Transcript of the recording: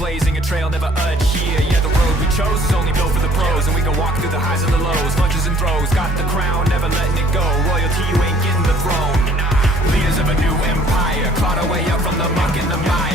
blazing a trail never adhere. Yeah, the road we chose is only built for the pros, and we can walk through the highs and the lows, lunges and throws. Got the crown, never letting it go. Royalty, you ain't getting the throne. Leaders of a new empire, clawed our way up from the muck and the mire.